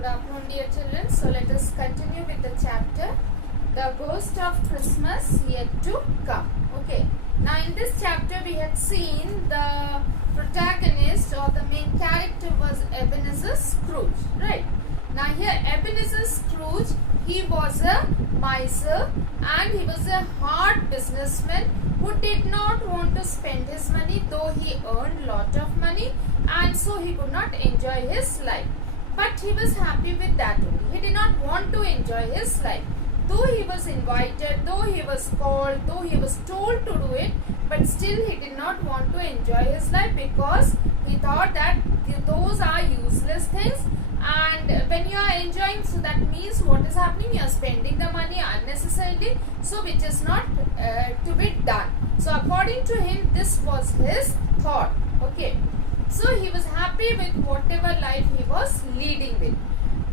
Good afternoon, dear children. So let us continue with the chapter, The Ghost of Christmas Yet to Come. Okay. Now in this chapter we had seen the protagonist or the main character was Ebenezer Scrooge. Right. Now here Ebenezer Scrooge, he was a miser and he was a hard businessman who did not want to spend his money, though he earned lot of money, and so he could not enjoy his life. But he was happy with that only. He did not want to enjoy his life. Though he was invited, though he was called, though he was told to do it, but still he did not want to enjoy his life because he thought that those are useless things. And when you are enjoying, so that means what is happening? You are spending the money unnecessarily, so which is not to be done. So according to him, this was his thought. Okay. So he was happy with whatever life he was leading with.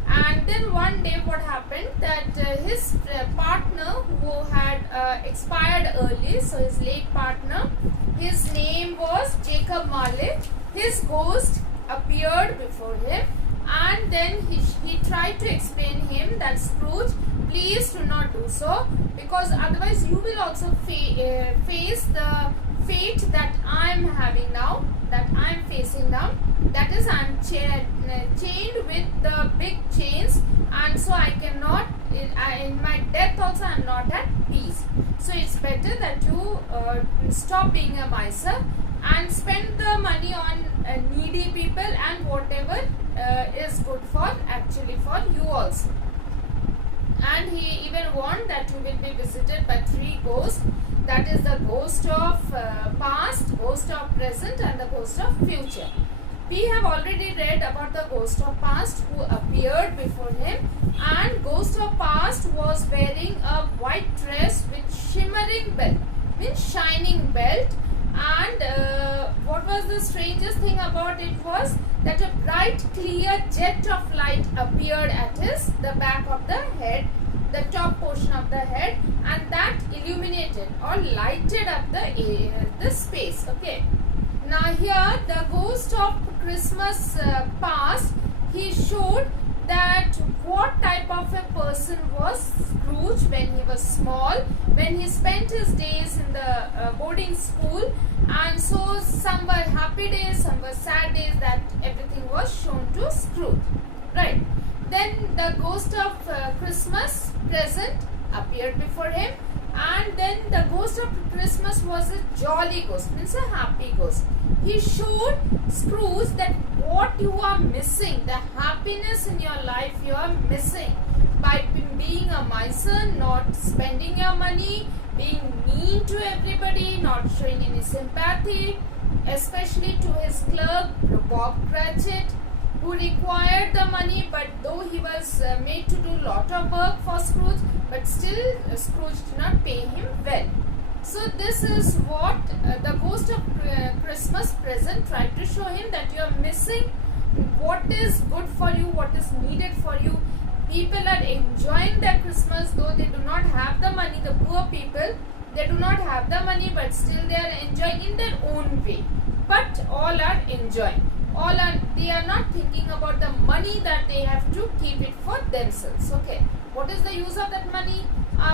And then one day what happened that his partner who had expired early, so his late partner, his name was Jacob Marley, his ghost appeared before him, and then he tried to explain him that Scrooge, please do not do so, because otherwise you will also face the fate that I am having now, that I am facing now. That is, I am chained with the big chains, and so I cannot, in my death also I am not at peace. So it's better that you stop being a miser and spend the money on needy people and whatever is good for you also. And he even warned that you will be visited by 3 ghosts, that is the ghost of past, ghost of present, and the ghost of future. We have already read about the ghost of past who appeared before him, and ghost of past was wearing a white dress with shimmering belt, means shining belt. And what was the strangest thing about it was that a bright clear jet of light appeared at the back of the head, the top portion of the head, and that illuminated or lighted up the space. Okay. Now here the ghost of Christmas past, he showed that what type of a person was Scrooge when he was small, when he spent his days in the boarding school, and so some were happy days, some were sad days, that everything was shown to Scrooge. Right. Then the ghost of Christmas present appeared before him, and then the ghost of Christmas was a jolly ghost, means a happy ghost. He showed Scrooge that what you are missing, the happiness in your life you are missing by being a miser, not spending your money, being mean to everybody, not showing any sympathy, especially to his clerk Bob Cratchit, who required the money, but though he was made to do lot of work for Scrooge, but still Scrooge did not pay him well. So this is what the ghost of Christmas present tried to show him, that you are missing what is good for you, what is needed for you. People are enjoying their Christmas, though they do not have the money. The poor people, they do not have the money, but still they are enjoying in their own way. But all are enjoying. They are not thinking about the money that they have to keep it for themselves. Okay. What is the use of that money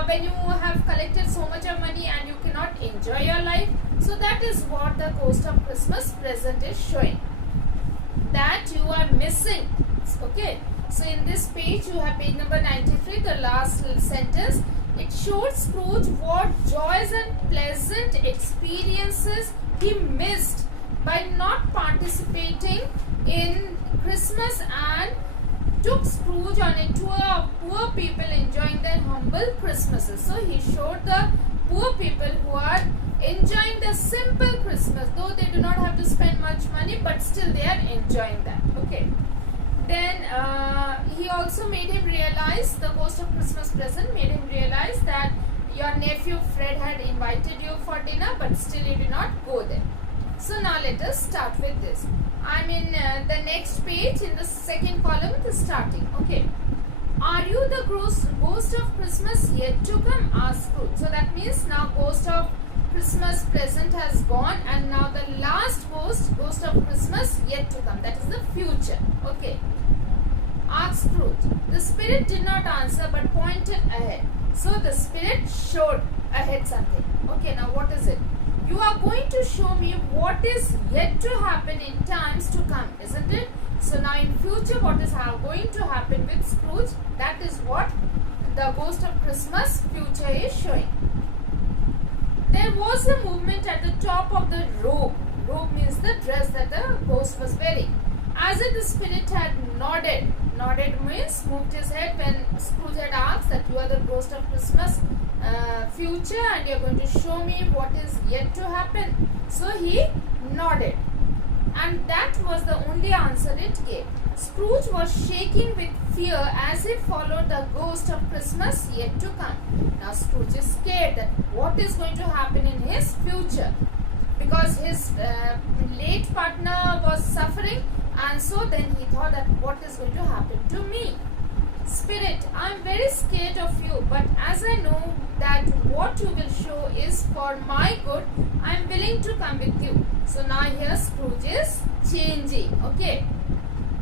when you have collected so much of money and you cannot enjoy your life? So that is what the ghost of Christmas present is showing, that you are missing. Okay. So in this page you have page number 93, the last sentence. It shows Scrooge what joys and pleasant experiences he missed by not participating in Christmas, and took Scrooge on a tour of poor people enjoying their humble Christmases. So he showed the poor people who are enjoying the simple Christmas, though they do not have to spend much money, but still they are enjoying that. Okay. Then he also made him realize, the ghost of Christmas present made him realize that your nephew Fred had invited you for dinner, but still you did not go there. So now let us start with this. I'm in the next page in the second column, the starting. Okay. Are you the ghost of Christmas yet to come? Asked Scrooge. So that means now ghost of Christmas present has gone, and now the last ghost of Christmas yet to come, that is the future. Okay. Asked Scrooge. The spirit did not answer but pointed ahead. So the spirit showed ahead something. Okay, now what is it? You are going to show me what is yet to happen in times to come, isn't it? So now in future, what is going to happen with Scrooge? That is what the Ghost of Christmas future is showing. There was a movement at the top of the robe. Robe means the dress that the ghost was wearing. As if the spirit had nodded. Nodded means moved his head when Scrooge had asked that you are the Ghost of Christmas future and you are going to show me what is yet to happen. So he nodded. And that was the only answer it gave. Scrooge was shaking with fear as he followed the ghost of Christmas yet to come. Now Scrooge is scared that what is going to happen in his future, because his late partner was suffering, and so then he thought that what is going to happen to me. Spirit, I am very scared of you, but as I know that what you will show is for my good, I am willing to come with you. So now here Scrooge is changing. Okay.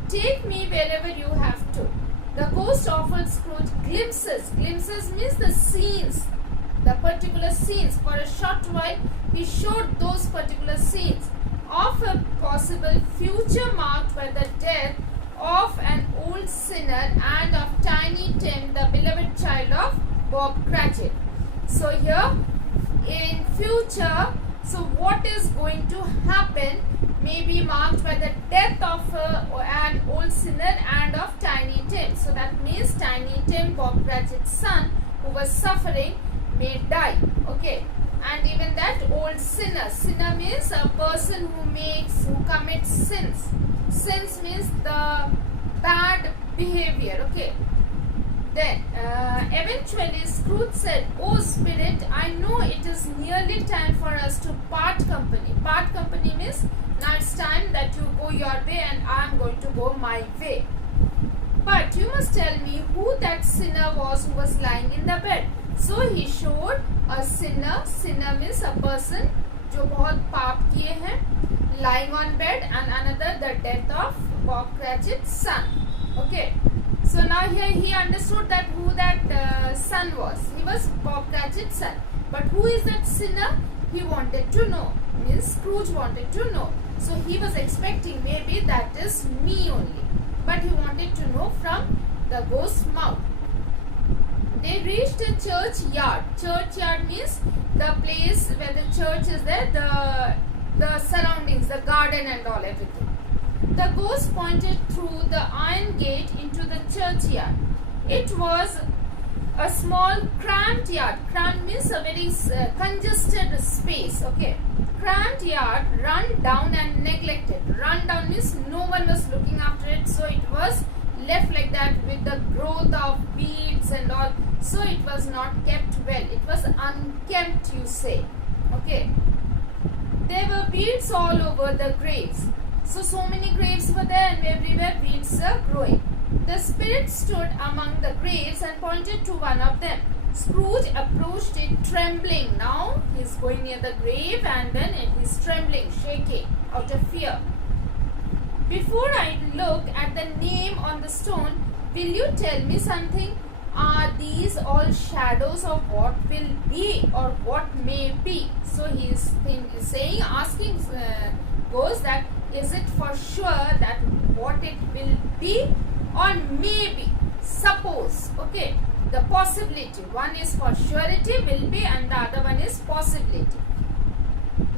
Take me wherever you have to. The ghost offered Scrooge glimpses. Glimpses means the scenes, the particular scenes. For a short while, he showed those particular scenes of a possible future marked by the death of an old sinner and of Tiny Tim, the beloved child of Bob Cratchit. So here, in future, so what is going to happen may be marked by the death of an old sinner and of Tiny Tim. So that means Tiny Tim, Bob Cratchit's son, who was suffering, may die. Okay. And even that old sinner. Sinner means a person who commits sins. Sins means the bad behavior. Okay. Then eventually Scrooge said, "Oh Spirit, I know it is nearly time for us to part company." Part company means now it's time that you go your way and I am going to go my way. But you must tell me who that sinner was who was lying in the bed. So he showed a sinner. Sinner means a person जो बहुत पाप किए हैं, lying on bed, and another the death of Bob Cratchit's son. Okay. So now here he understood that who that son was. He was Bob Cratchit's son. But who is that sinner? He wanted to know. Means Scrooge wanted to know. So he was expecting maybe that is me only. But he wanted to know from the ghost's mouth. They reached a churchyard. Churchyard means the place where the church is there, the surroundings, the garden and all, everything. The ghost pointed through the iron gate into the churchyard. It was a small cramped yard. Cramped means a very congested space. Okay. Cramped yard, run down and neglected. Run down means no one was looking after it, so it was left like that with the growth of weeds and all. So it was not kept well. It was unkempt, you say. Okay. There were weeds all over the graves. So many graves were there and everywhere weeds are growing. The spirit stood among the graves and pointed to one of them. Scrooge approached it trembling. Now he is going near the grave and then he is trembling, shaking out of fear. Before I look at the name on the stone, will you tell me something? Are these all shadows of what will be or what may be? So he is asking ghost that is it for sure that what it will be or maybe, suppose, okay, the possibility. One is for surety, will be, and the other one is possibility.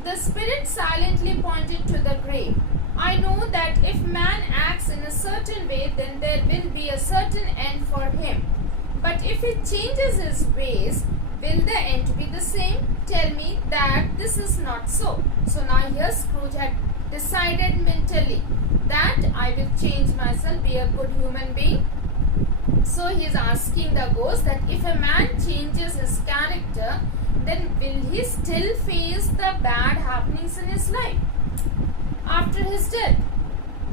The spirit silently pointed to the grave. I know that if man acts in a certain way, then there will be a certain end for him. But if he changes his ways, will the end be the same? Tell me that this is not so. So now here Scrooge had decided mentally that I will change myself, be a good human being. So he is asking the ghost that if a man changes his character, then will he still face the bad happenings in his life after his death?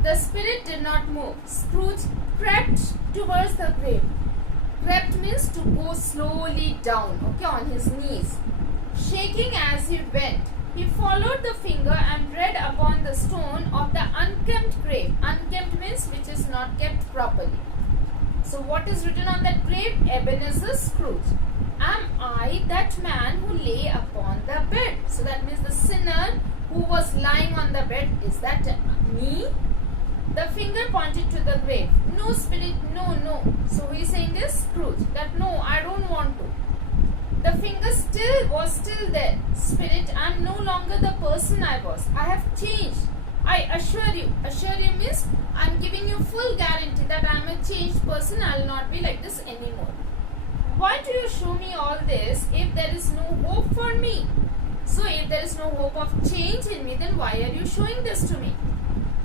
The spirit did not move. Scrooge crept towards the grave. Crept means to go slowly down, okay, on his knees, shaking as he went. He followed the finger and read upon the stone of the unkempt grave. Unkempt means which is not kept properly. So what is written on that grave? Ebenezer Scrooge. Am I that man who lay upon the bed? So that means the sinner who was lying on the bed. Is that me? The finger pointed to the grave. No, spirit, no, no. So he is saying this, Scrooge, that no, I don't want to. The finger was still there. Spirit, I am no longer the person I was. I have changed. I assure you. Assure you means I am giving you full guarantee that I am a changed person. I will not be like this anymore. Why do you show me all this if there is no hope for me? So if there is no hope of change in me, then why are you showing this to me?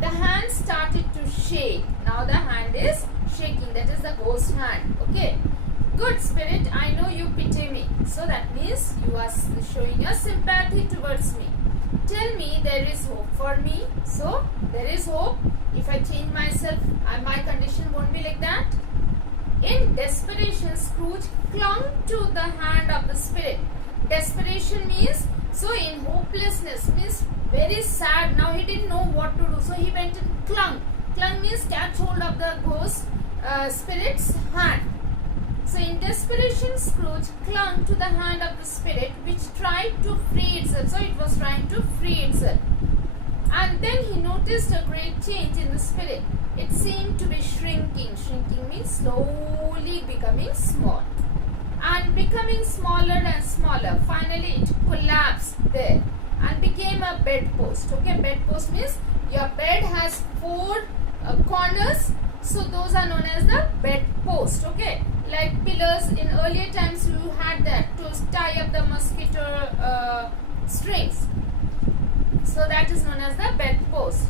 The hand started to shake. Now the hand is shaking. That is the ghost hand. Okay. Good spirit, I know you pity me. So that means you are showing your sympathy towards me. Tell me there is hope for me. So there is hope. If I change myself, my condition won't be like that. In desperation, Scrooge clung to the hand of the spirit. Desperation means, so in hopelessness means very sad. Now he didn't know what to do. So he went and clung. Clung means catch hold of the ghost spirit's hand. So in desperation, Scrooge clung to the hand of the spirit which tried to free itself. So it was trying to free itself. And then he noticed a great change in the spirit. It seemed to be shrinking. Shrinking means slowly becoming small. And becoming smaller and smaller. Finally it collapsed there and became a bedpost. Okay, bedpost means your bed has 4 corners. So those are known as the bedpost. Okay, like pillars in earlier times you had that to tie up the mosquito strings. So that is known as the bedpost.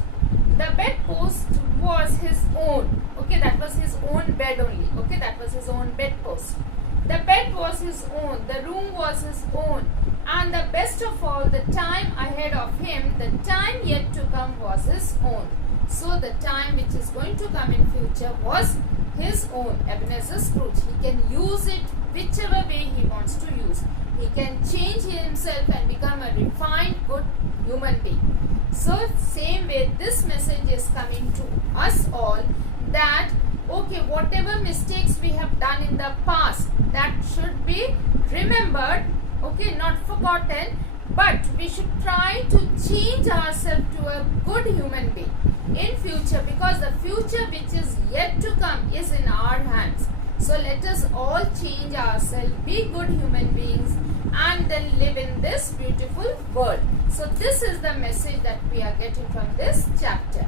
The bedpost was his own. Okay, that was his own bed only. Okay, that was his own bedpost. The bed was his own. The room was his own. And the best of all, the time ahead of him, the time yet to come was his own. So the time which is going to come in future was his own. Ebenezer Scrooge. He can use it whichever way he wants to use. He can change himself and become a refined, good human being. So same way this message is coming to us all, that okay, whatever mistakes we have done in the past, that should be remembered, okay, not forgotten, but we should try to change ourselves to a good human being in future, because the future which is yet to come is in our hands. So let us all change ourselves, be good human beings, and then live in this beautiful world. So this is the message that we are getting from this chapter.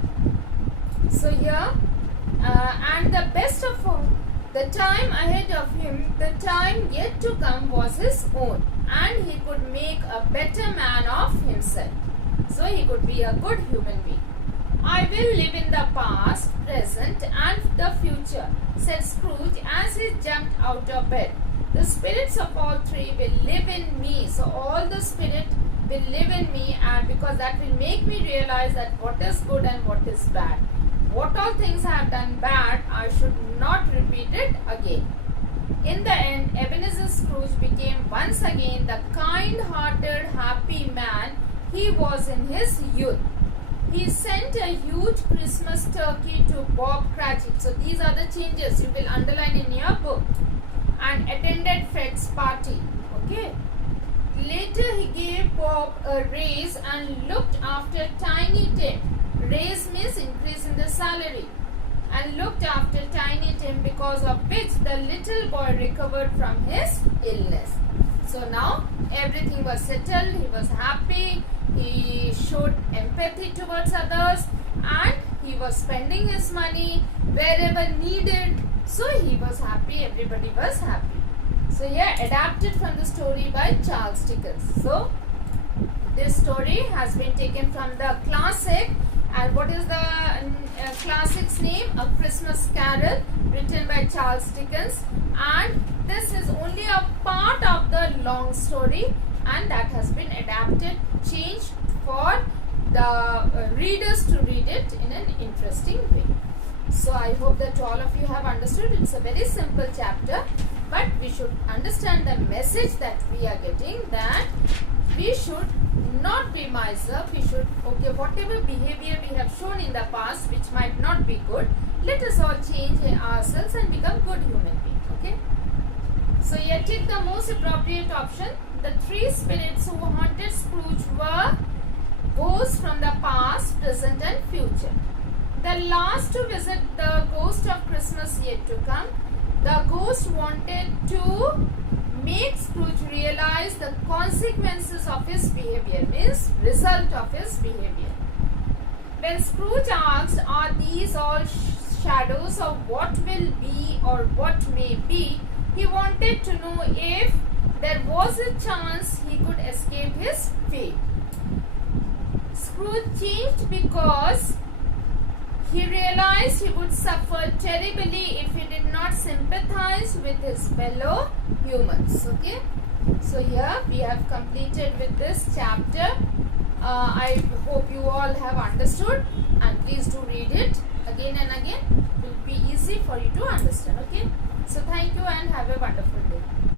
So here, and the best of all, the time ahead of him, the time yet to come was his own, and he could make a better man of himself. So he could be a good human being. I will live in the past, present and the future, said Scrooge as he jumped out of bed. The spirits of all three will live in me. So all the spirit will live in me, and because that will make me realize that what is good and what is bad. What all things I have done bad, I should not repeat it again. In the end, Ebenezer Scrooge became once again the kind-hearted, happy man he was in his youth. He sent a huge Christmas turkey to Bob Cratchit. So these are the changes you will underline in your book. And attended Fred's party. Okay. Later he gave Bob a raise and looked after Tiny Tim. Raise means increase in the salary. And looked after Tiny Tim, because of which the little boy recovered from his illness. So now everything was settled. He was happy. He showed empathy towards others, and he was spending his money wherever needed. So he was happy. Everybody was happy. So yeah, adapted from the story by Charles Dickens. So this story has been taken from the classic. And what is the classic's name? A Christmas Carol, written by Charles Dickens. And this is only a part of the long story, and that has been adapted, changed for the readers to read it in an interesting way. So I hope that all of you have understood. It's a very simple chapter, but we should understand the message that we are getting, that we should not be miser. We should, okay, whatever behavior we have shown in the past which might not be good, let us all change ourselves and become good human beings. Okay. So here take the most appropriate option. The three spirits who haunted Scrooge were ghosts from the past, present and future. The last to visit the ghost of Christmas yet to come. The ghost wanted to make Scrooge realize the consequences of his behavior, means result of his behavior. When Scrooge asked, are these all shadows of what will be or what may be, he wanted to know if there was a chance he could escape his fate. Scrooge changed because he realized he would suffer terribly if he did not sympathize with his fellow humans. Okay. So here we have completed with this chapter. I hope you all have understood, and please do read it again and again. It will be easy for you to understand. Okay. So thank you and have a wonderful day.